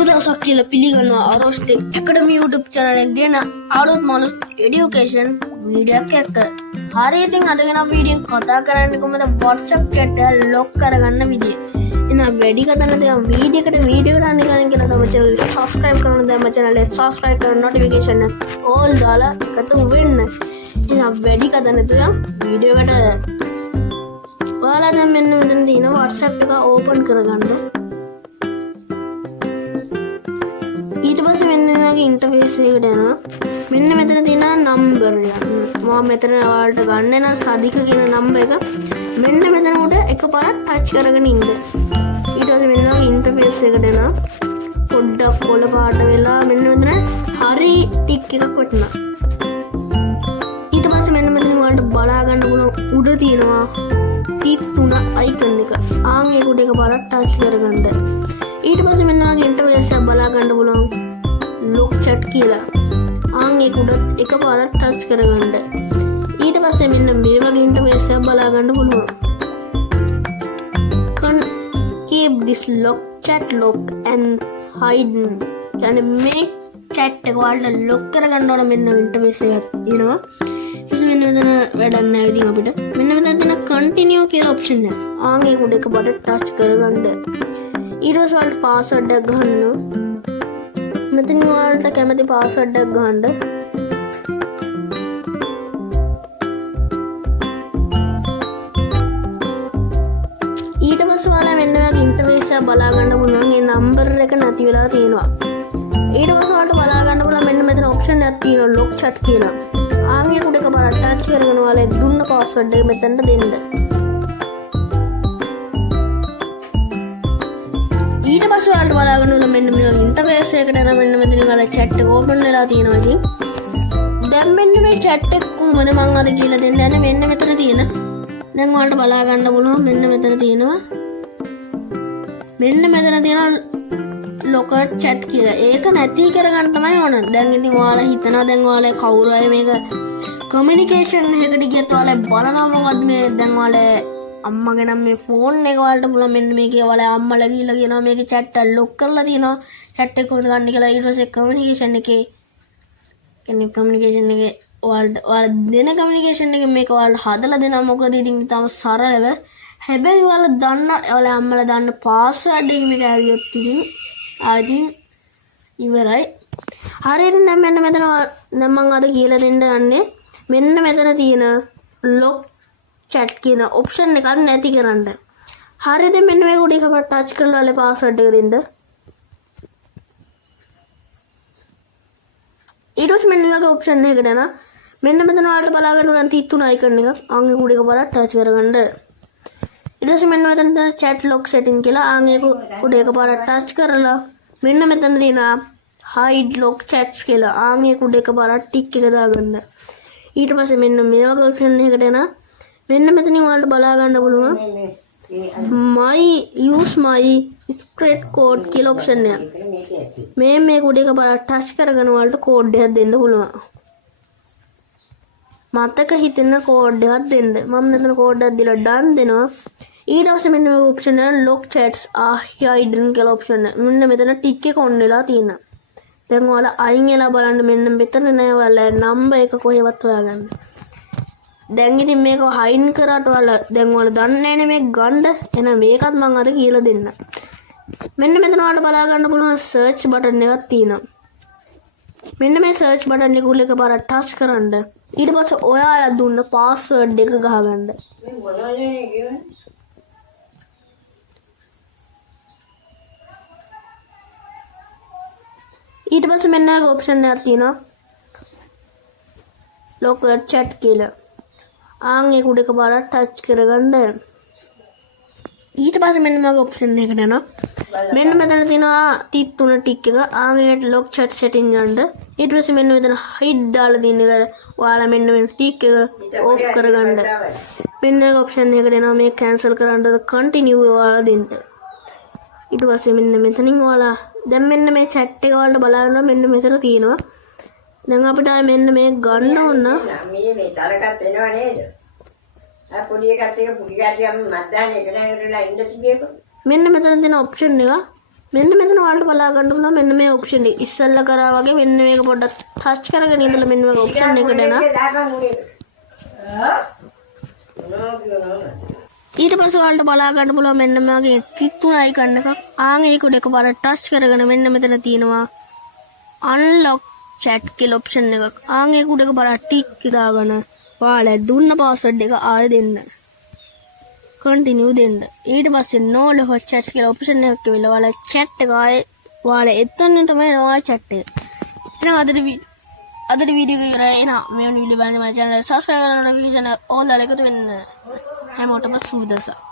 සුබදවසක් කියලා පිළිගන්නවා අරෝස්ට් ඇකඩමි YouTube channel එකෙන් ගෙන අලුත් මලුත් education වීඩියෝ එකක් එක්ක. හරි ඉතින් අද ගෙන වීඩියෝ කතා කරන්නේ කොහොමද WhatsApp chat lock කරගන්න විදිය. එහෙනම් වැඩි කතා නැතිව වීඩියෝ එකට යන්න කලින් කියලා තමයි channel එක subscribe කරන්න දැම්ම channel එක subscribe කරන notification all දාලා එකතු වෙන්න. එහෙනම් වැඩි කතා නැතිව වීඩියෝ එකට ඔයාලා දැන් මෙන්න මෙතන තියෙන WhatsApp එක open කරගන්න. ඊට පස්සේ මෙන්න මේගේ ඉන්ටර්ෆේස් එකට යනවා. මෙන්න මෙතන තියෙන නම්බර් එක. මම මෙතන ඔයාලට ගන්න නම් සදික කියන නම්බර් එක. මෙන්න මෙතන උඩ එකපාරක් ටච් කරගෙන ඉන්න. ඊට පස්සේ මෙන්න මේගේ ඉන්ටර්ෆේස් එකට යනවා. පොඩ්ඩක් කොළ පාට වෙලා මෙන්න මෙතන හරි ටික් එකක් වටනවා. ඊට පස්සේ මෙන්න මෙතන ඔයාලට බලා ගන්න පුළුවන් උඩ තියෙනවා 33 අයිකන් එක. ආන් ඒක උඩ එකපාරක් ටච් කරගන්න. ඊට පස්සේ මෙන්න ආගේ ඉන්ටර්ෆේස් එක බලා ගන්න පුළුවන් lock chat කියලා. ආන් ඒක උඩ එකපාරක් ටච් කරගන්න. ඊට පස්සේ මෙන්න මේ වගේ ඉන්ටර්ෆේස් එක බලා ගන්න පුළුවන්. Keep this lock chat locked and hidden. يعني මේ chat එක වලට lock කරගන්න ඕන මෙන්න ඉන්ටර්ෆේස් එකක් එනවා. ඊට මෙන්න මෙතන වැඩක් නැහැ ඉතින් අපිට. මෙන්න මෙතන තියෙන continue කියලා option එක. ආන් ඒක උඩ එකපාරක් ටච් කරගන්න. ඊට පස්සේ ඔයාලට පාස්වර්ඩ් එකක් ගන්න. මෙතන ඔයාලට කැමති පාස්වර්ඩ් එකක් ගන්න. ඊට පස්සේ ඔයාලා මෙන්න මේක ඉන්ටර්ෆේස් එක බලා ගන්න පුළුවන්. මේ නම්බර් එක නැති වෙලා තියෙනවා. ඊට පස්සේ ඔයාලට බලා ගන්න පුළුවන් මෙන්න මෙතන ඔප්ෂන් එකක් තියෙනවා lock chat කියලා. ආන්ගේ උඩ එකපාරක් ටච් කරගෙන ඔයාලා දුන්න පාස්වර්ඩ් එක මෙතනට දෙන්න. ඊට පස්සේ ඔයාලට බලාගන්න ඕන මෙන්න මේ වගේ ඉන්ටර්ෆේස් එකකට යන මෙන්න මෙතන ඔයාලා chat එක ඕපන් වෙලා තියෙනවා ඉතින්. දැන් මෙන්න මේ chat එක කොහොමද මම අද කියලා දෙන්න යන්නේ මෙන්න මෙතන තියෙන. දැන් ඔයාලට බලා ගන්න පුළුවන් මෙන්න මෙතන තියෙනවා. මෙන්න මෙතන තියෙන local chat කියලා. ඒක නැති කරගන්න තමයි ඕන. දැන් ඉතින් ඔයාලා හිතනවා දැන් ඔයාලා කවුරු හරි මේක communication එකකට ගියත් ඔයාලා බලනවා මොකද්ද මේ දැන් ඔයාලා අම්මගේ නම් මේ ෆෝන් එක වලට පුළුවන් මෙන්න මේකේ ඔයාලා අම්මලා ගිහලා කියනවා මේකේ chat එක lock කරලා තියෙනවා chat එක කොහොමද ගන්න කියලා. ඊට පස්සේ communication එකේ කියන්නේ communication එකේ ඔයාලා දෙන communication එකේ මේක ඔයාලා හදලා දෙනවා. මොකද ඉතින් තාම සරලව හැබැයි ඔයාලා දන්න ඔයාලා අම්මලා දන්න password එක මේක ඇරියොත් ඉතින් ආදින් ඉවරයි. හරියට නම් මෙන්න මෙතන නම් මම අද කියලා දෙන්න යන්නේ මෙන්න මෙතන තියෙන lock chat කියන ඔප්ෂන් එකක් නැති කරන්න. හරියට මෙන්න මේක උඩ එකපාරට ටච් කරලා ඔයාලා පාස්වර්ඩ් එක දෙන්න. ඊට පස්සේ මෙන්න මේක ඔප්ෂන් එකකට යනවා. මෙන්න මෙතන ඔයාලට බලා ගන්න උනන් 33 අයිකන් එක. ආන් ඒක උඩ එකපාරට ටච් කරගන්න. ඊට පස්සේ මෙන්න මෙතන තියෙන chat lock setting කියලා ආන් ඒක උඩ එකපාරට ටච් කරලා මෙන්න මෙතන තියෙන hide lock chats කියලා ආන් ඒක උඩ එකපාරට ටික් එක දාගන්න. ඊට පස්සේ මෙන්න මේ වගේ ඔප්ෂන් එකකට යනවා. මෙන්න මෙතනින් ඔයාලට බලා ගන්න පුළුවන් use my secret code කියලා ඔප්ෂන් එක. මේ උඩ එකපාරට ටච් කරගෙන ඔයාලට කෝඩ් එකක් දෙන්න පුළුවන්. මතක හිතෙන කෝඩ් එකක් දෙන්න. මම මෙතන කෝඩ් එකක් දීලා done දෙනවා. ඊට පස්සේ මෙන්න මේ ඔප්ෂන් එක lock chats are hidden කියලා ඔප්ෂන් එක. මෙන්න මෙතන ටික් එක ඔන් වෙලා තියෙනවා. දැන් ඔයාලා අයින් වෙලා බලන්න මෙන්න මෙතන නෑ ඔයාලා නම්බර් එක කොහෙවත් හොයාගන්න. දැන් ඉතින් මේක හයින් කරාට ඔයාලා දැන් ඔයාලා දන්නේ නැනේ මේක ගන්න. එහෙනම් මේකත් මම අද කියලා දෙන්න. මෙන්න මෙතන ඔයාලට බලා ගන්න පුළුවන් search button එකක් තියෙනවා. මෙන්න මේ search button එක උඩ එකපාරක් touch කරන්න. ඊට පස්සේ ඔයාලා දුන්න password එක ගහගන්න. ඊට පස්සේ මෙන්න එක ඔප්ෂන් එකක් තියෙනවා local chat කියලා. ආන් ඒක උඩ එකපාරක් ටච් කරගන්න. ඊට පස්සේ මෙන්න මේක ඔප්ෂන් එකකට යනවා. මෙන්න මෙතන තියෙනවා 33 ටික් එක. ආන් ඒකට lock chat setting ගන්න. ඊට පස්සේ මෙන්න මෙතන hide දාලා තියෙන එක ඔයාලා මෙන්න මේ ටික් එක off කරගන්න. මෙන්න මේක ඔප්ෂන් එකකට එනවා මේ cancel කරන්නද continue ඔයාලා දෙන්න. ඊට පස්සේ මෙන්න මෙතනින් ඔයාලා දැන් මෙන්න මේ chat එක වලට බලන්න මෙන්න මෙතන තියෙනවා. දැන් අපිට මෙන්න මේ ගන්න ඕන මේ තරකත් එනවා නේද? ආ පොඩි එකත් එක පුඩි ගැටියම් මත්දානේ එකට ඇවිල්ලා ඉන්න තිබේකෝ. මෙන්න මෙතන තියෙන ඔප්ෂන් එක මෙන්න මෙතන ඔයාලට බලා ගන්න පුළුවන් මෙන්න මේ ඔප්ෂන් එක. ඉස්සෙල්ලා කරා වගේ මෙන්න මේක පොඩ්ඩක් ටච් කරගෙන ඉඳලා මෙන්න මේ ඔප්ෂන් එකට එනවා. ඊට පස්සේ ඔයාලට බලා ගන්න පුළුවන් මෙන්න මගේ ක්ලික් තුන අයිකන් එකක්. ආන් ඒක උඩ එකපාර ටච් කරගෙන මෙන්න මෙතන තියෙනවා unlock chat කියලා ඔප්ෂන් එකක්. ආන් ඒක උඩ එකපාර ටික් දාගෙන ඔයාලා දුන්න පාස්වර්ඩ් එක ආයෙ දෙන්න. කන්ටිනියු දෙන්න. ඊට පස්සේ no lock chats කියලා ඔප්ෂන් එකක් එවිලා ඔයාලා chat එක ආයෙ ඔයාලා එතන තමයි ඔයාලා chat එක. එහෙනම් අද වීඩියෝ එක ඉවරයි. එහෙනම් මේ වීඩියෝ බලන්න මගේ channel එක subscribe කරලා notification all දාලා එකතු වෙන්න. හැමෝටම සුබ දවසක්.